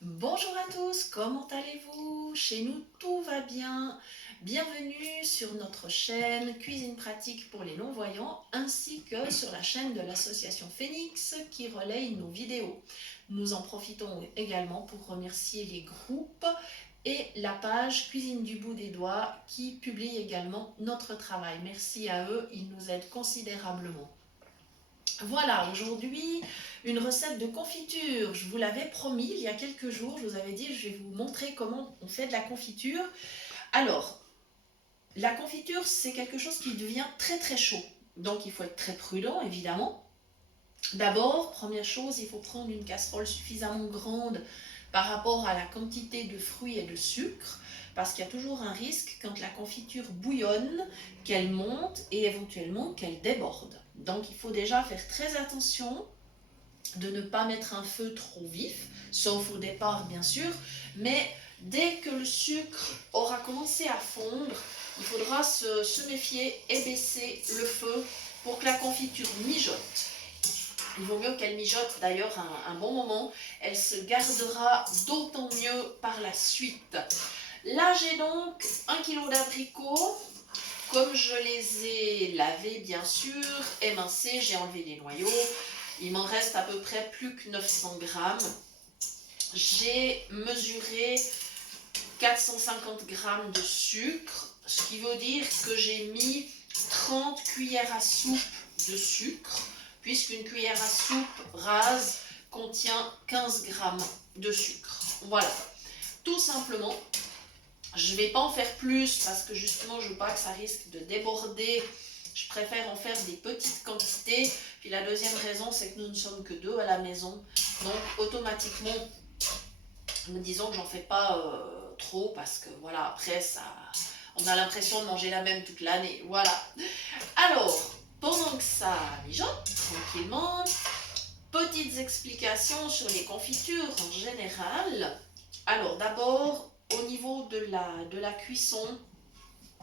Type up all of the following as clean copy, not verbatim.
Bonjour à tous, comment allez-vous? Chez nous, tout va bien. Bienvenue sur notre chaîne Cuisine pratique pour les non-voyants ainsi que sur la chaîne de l'association Phoenix qui relaye nos vidéos. Nous en profitons également pour remercier les groupes et la page Cuisine du bout des doigts qui publie également notre travail. Merci à eux, ils nous aident considérablement. Voilà, aujourd'hui, une recette de confiture. Je vous l'avais promis il y a quelques jours, je vous avais dit, je vais vous montrer comment on fait de la confiture. Alors, la confiture, c'est quelque chose qui devient très très chaud. Donc, il faut être très prudent, évidemment. D'abord, première chose, il faut prendre une casserole suffisamment grande par rapport à la quantité de fruits et de sucre, parce qu'il y a toujours un risque quand la confiture bouillonne, qu'elle monte et éventuellement qu'elle déborde. Donc il faut déjà faire très attention de ne pas mettre un feu trop vif, sauf au départ bien sûr, mais dès que le sucre aura commencé à fondre, il faudra se méfier et baisser le feu pour que la confiture mijote. Il vaut mieux qu'elle mijote d'ailleurs un bon moment. Elle se gardera d'autant mieux par la suite. Là, j'ai donc 1 kg d'abricots. Comme je les ai lavés, bien sûr, émincés, j'ai enlevé les noyaux. Il m'en reste à peu près plus que 900 grammes. J'ai mesuré 450 grammes de sucre, ce qui veut dire que j'ai mis 30 cuillères à soupe de sucre, puisqu'une cuillère à soupe rase contient 15 grammes de sucre. Voilà, tout simplement. Je ne vais pas en faire plus parce que justement je ne veux pas que ça risque de déborder. Je préfère en faire des petites quantités. Puis la deuxième raison, c'est que nous ne sommes que deux à la maison. Donc automatiquement, disons que j'en fais pas trop parce que voilà, après ça, on a l'impression de manger la même toute l'année. Voilà. Alors, pendant que ça mijote tranquillement, petites explications sur les confitures en général. Alors d'abord, au niveau de la cuisson,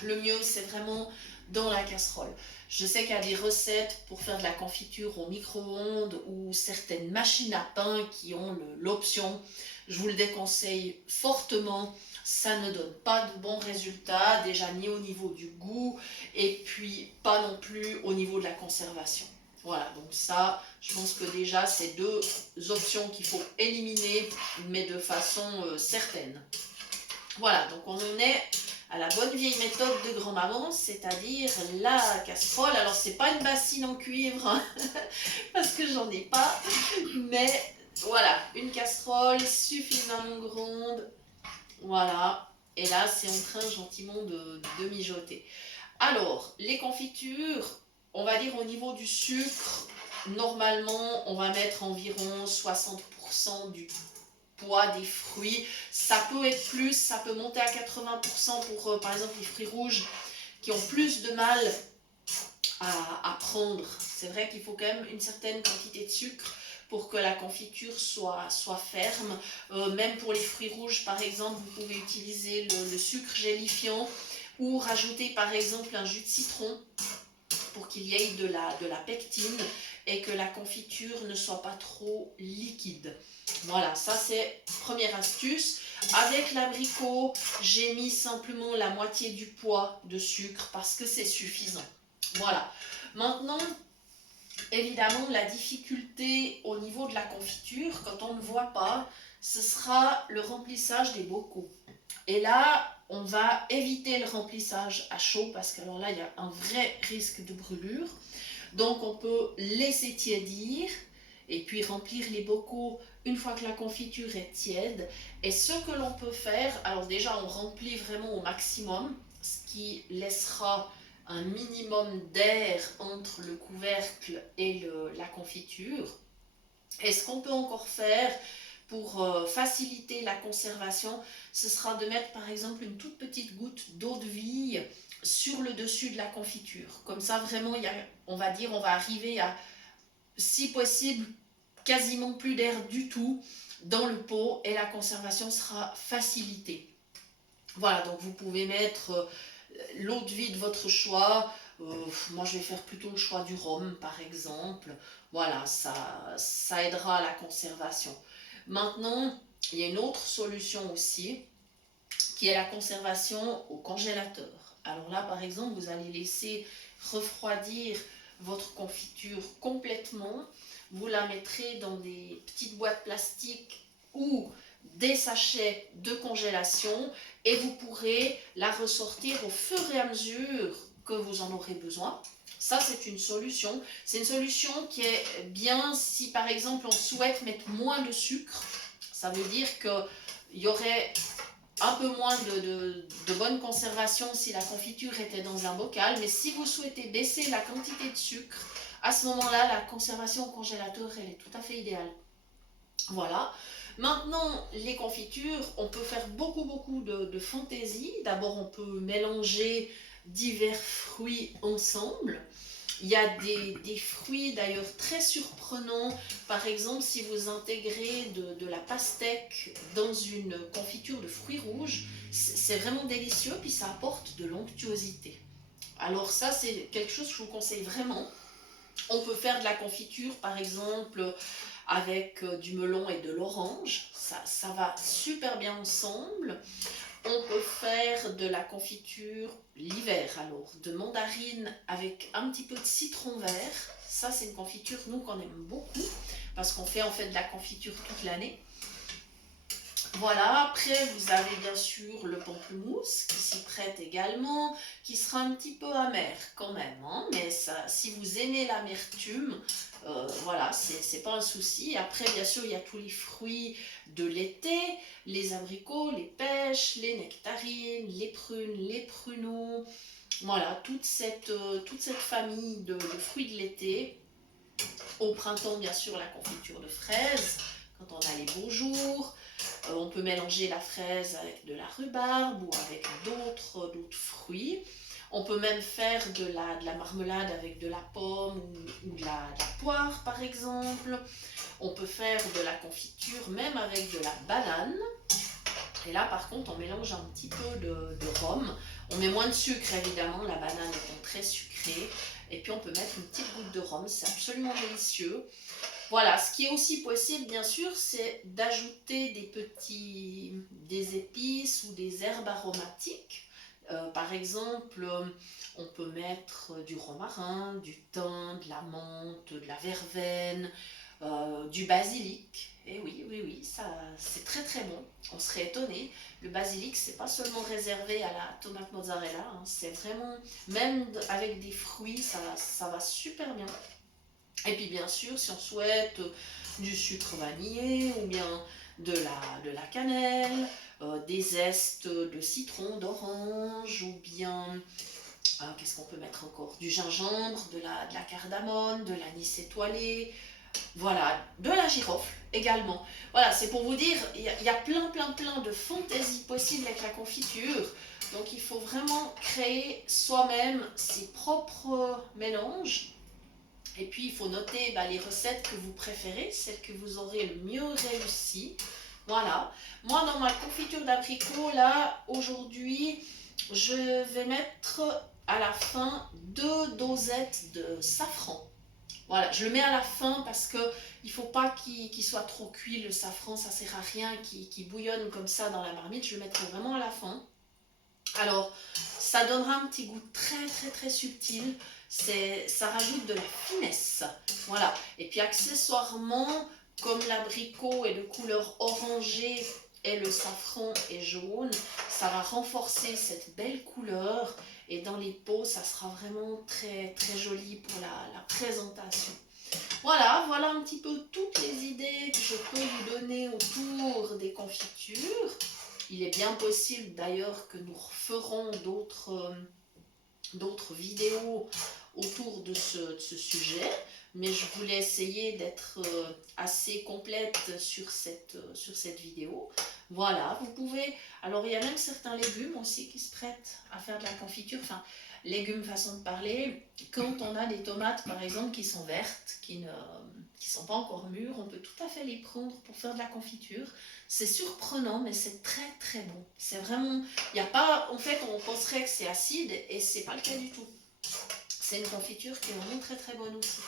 le mieux c'est vraiment dans la casserole. Je sais qu'il y a des recettes pour faire de la confiture au micro-ondes ou certaines machines à pain qui ont l'option. Je vous le déconseille fortement. Ça ne donne pas de bons résultats, déjà ni au niveau du goût et puis pas non plus au niveau de la conservation. Voilà, donc ça, je pense que déjà c'est deux options qu'il faut éliminer, mais de façon certaine. Voilà, donc on en est à la bonne vieille méthode de grand-maman, c'est-à-dire la casserole. Alors c'est pas une bassine en cuivre, hein, parce que j'en ai pas, mais voilà, une casserole suffisamment grande, voilà. Et là, c'est en train gentiment de mijoter. Alors, les confitures, on va dire au niveau du sucre, normalement, on va mettre environ 60% du poids des fruits. Ça peut être plus, ça peut monter à 80% pour, par exemple, les fruits rouges qui ont plus de mal à prendre. C'est vrai qu'il faut quand même une certaine quantité de sucre pour que la confiture soit ferme. Même pour les fruits rouges, par exemple, vous pouvez utiliser le sucre gélifiant ou rajouter par exemple un jus de citron pour qu'il y ait de la pectine et que la confiture ne soit pas trop liquide. Voilà, ça c'est première astuce. Avec l'abricot, j'ai mis simplement la moitié du poids de sucre parce que c'est suffisant. Voilà. Maintenant, évidemment, la difficulté au niveau de la confiture, quand on ne voit pas, ce sera le remplissage des bocaux. Et là, on va éviter le remplissage à chaud parce que alors là, il y a un vrai risque de brûlure. Donc, on peut laisser tiédir et puis remplir les bocaux une fois que la confiture est tiède. Et ce que l'on peut faire, alors déjà, on remplit vraiment au maximum, ce qui laissera un minimum d'air entre le couvercle et la confiture. Et ce qu'on peut encore faire pour faciliter la conservation, ce sera de mettre par exemple une toute petite goutte d'eau de vie sur le dessus de la confiture. Comme ça, vraiment, on va dire, on va arriver à, si possible, quasiment plus d'air du tout dans le pot et la conservation sera facilitée. Voilà, donc vous pouvez mettre l'eau de vie de votre choix. Moi, je vais faire plutôt le choix du rhum, par exemple. Voilà, ça aidera à la conservation. Maintenant, Il y a une autre solution aussi, qui est la conservation au congélateur. Alors là, par exemple, vous allez laisser refroidir votre confiture complètement. Vous la mettrez dans des petites boîtes plastiques ou des sachets de congélation et vous pourrez la ressortir au fur et à mesure que vous en aurez besoin. Ça, c'est une solution. C'est une solution qui est bien si, par exemple, on souhaite mettre moins de sucre. Ça veut dire qu'il y aurait un peu moins de bonne conservation si la confiture était dans un bocal, mais si vous souhaitez baisser la quantité de sucre, à ce moment-là, la conservation au congélateur, elle est tout à fait idéale. Voilà. Maintenant, les confitures, on peut faire beaucoup de fantaisie. D'abord, on peut mélanger divers fruits ensemble. Il y a des fruits d'ailleurs très surprenants. Par exemple, si vous intégrez de la pastèque dans une confiture de fruits rouges, c'est vraiment délicieux, puis ça apporte de l'onctuosité. Alors ça, c'est quelque chose que je vous conseille vraiment. On peut faire de la confiture, par exemple, avec du melon et de l'orange. Ça va super bien ensemble. On peut faire de la confiture l'hiver, alors de mandarine avec un petit peu de citron vert. Ça, c'est une confiture, nous, qu'on aime beaucoup parce qu'on fait en fait de la confiture toute l'année. Voilà, après vous avez bien sûr le pamplemousse qui s'y prête également, qui sera un petit peu amer quand même, hein, mais ça, si vous aimez l'amertume, voilà, c'est pas un souci. Après, bien sûr, il y a tous les fruits de l'été, les abricots, les pêches, les nectarines, les prunes, les pruneaux, voilà, toute cette famille de fruits de l'été. Au printemps, bien sûr, la confiture de fraises, quand on a les beaux jours. On peut mélanger la fraise avec de la rhubarbe ou avec d'autres fruits. On peut même faire de la marmelade avec de la pomme ou de la poire, par exemple. On peut faire de la confiture même avec de la banane. Et là, par contre, on mélange un petit peu de rhum. On met moins de sucre, évidemment, la banane étant très sucrée. Et puis, on peut mettre une petite goutte de rhum. C'est absolument délicieux. Voilà, ce qui est aussi possible, bien sûr, c'est d'ajouter des épices ou des herbes aromatiques. Par exemple, on peut mettre du romarin, du thym, de la menthe, de la verveine, du basilic. Et oui, ça, c'est très bon. On serait étonné. Le basilic, c'est pas seulement réservé à la tomate mozzarella, hein, c'est vraiment, même avec des fruits, ça va super bien. Et puis bien sûr, si on souhaite du sucre vanillé ou bien de la cannelle, des zestes de citron, d'orange ou bien, qu'est-ce qu'on peut mettre encore? Du gingembre, de la cardamome, de l'anis étoilé, voilà, de la girofle également. Voilà, c'est pour vous dire, il y a plein de fantaisies possibles avec la confiture. Donc il faut vraiment créer soi-même ses propres mélanges. Et puis, il faut noter les recettes que vous préférez, celles que vous aurez le mieux réussi. Voilà. Moi, dans ma confiture d'abricot, là, aujourd'hui, je vais mettre à la fin 2 dosettes de safran. Voilà, je le mets à la fin parce que il faut pas qu'il soit trop cuit, le safran, ça sert à rien qu'il bouillonne comme ça dans la marmite. Je le mettrai vraiment à la fin. Alors, ça donnera un petit goût très subtil. Ça rajoute de la finesse. Voilà. Et puis accessoirement, comme l'abricot est de couleur orangée et le safran est jaune, ça va renforcer cette belle couleur. Et dans les pots, ça sera vraiment très joli pour la présentation. Voilà un petit peu toutes les idées que je peux vous donner autour des confitures. Il est bien possible d'ailleurs que nous referons d'autres vidéos autour de ce sujet, mais je voulais essayer d'être assez complète sur cette vidéo. Voilà, vous pouvez... Alors, il y a même certains légumes aussi qui se prêtent à faire de la confiture. Enfin, légumes façon de parler. Quand on a des tomates, par exemple, qui sont vertes, qui sont pas encore mûres, on peut tout à fait les prendre pour faire de la confiture. C'est surprenant, mais c'est très bon. C'est vraiment... Il y a pas... En fait, on penserait que c'est acide, et c'est pas le cas du tout. C'est une confiture qui est vraiment très bonne aussi.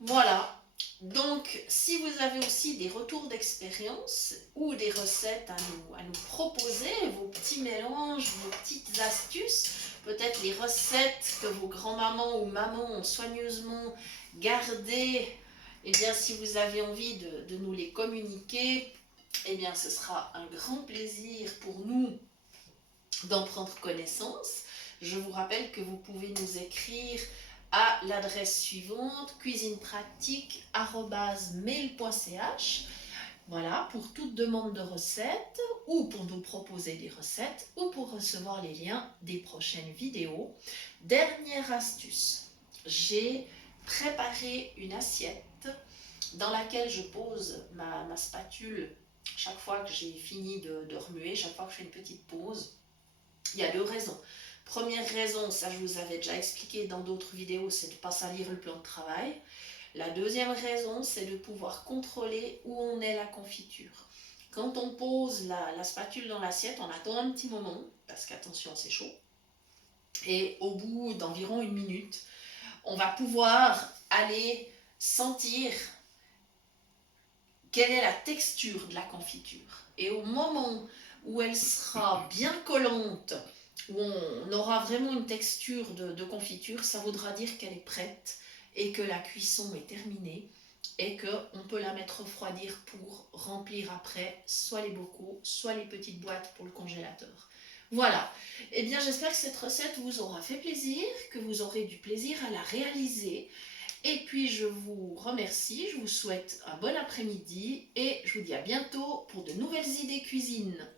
Voilà. Donc, si vous avez aussi des retours d'expérience ou des recettes à nous proposer, vos petits mélanges, vos petites astuces, peut-être les recettes que vos grands-mamans ou mamans ont soigneusement gardées, eh bien, si vous avez envie de nous les communiquer, eh bien, ce sera un grand plaisir pour nous d'en prendre connaissance. Je vous rappelle que vous pouvez nous écrire à l'adresse suivante cuisinepratique@mail.ch. Voilà, pour toute demande de recettes ou pour nous proposer des recettes ou pour recevoir les liens des prochaines vidéos. Dernière astuce, j'ai préparé une assiette dans laquelle je pose ma spatule chaque fois que j'ai fini de remuer, chaque fois que je fais une petite pause. Il y a 2 raisons. Première raison, ça je vous avais déjà expliqué dans d'autres vidéos, c'est de ne pas salir le plan de travail. La deuxième raison, c'est de pouvoir contrôler où en est la confiture. Quand on pose la spatule dans l'assiette, on attend un petit moment, parce qu'attention, c'est chaud. Et au bout d'environ 1 minute, on va pouvoir aller sentir quelle est la texture de la confiture. Et au moment où elle sera bien collante, où on aura vraiment une texture de confiture, ça voudra dire qu'elle est prête et que la cuisson est terminée et qu'on peut la mettre refroidir pour remplir après soit les bocaux, soit les petites boîtes pour le congélateur. Voilà, eh bien j'espère que cette recette vous aura fait plaisir, que vous aurez du plaisir à la réaliser. Et puis je vous remercie, je vous souhaite un bon après-midi et je vous dis à bientôt pour de nouvelles idées cuisine.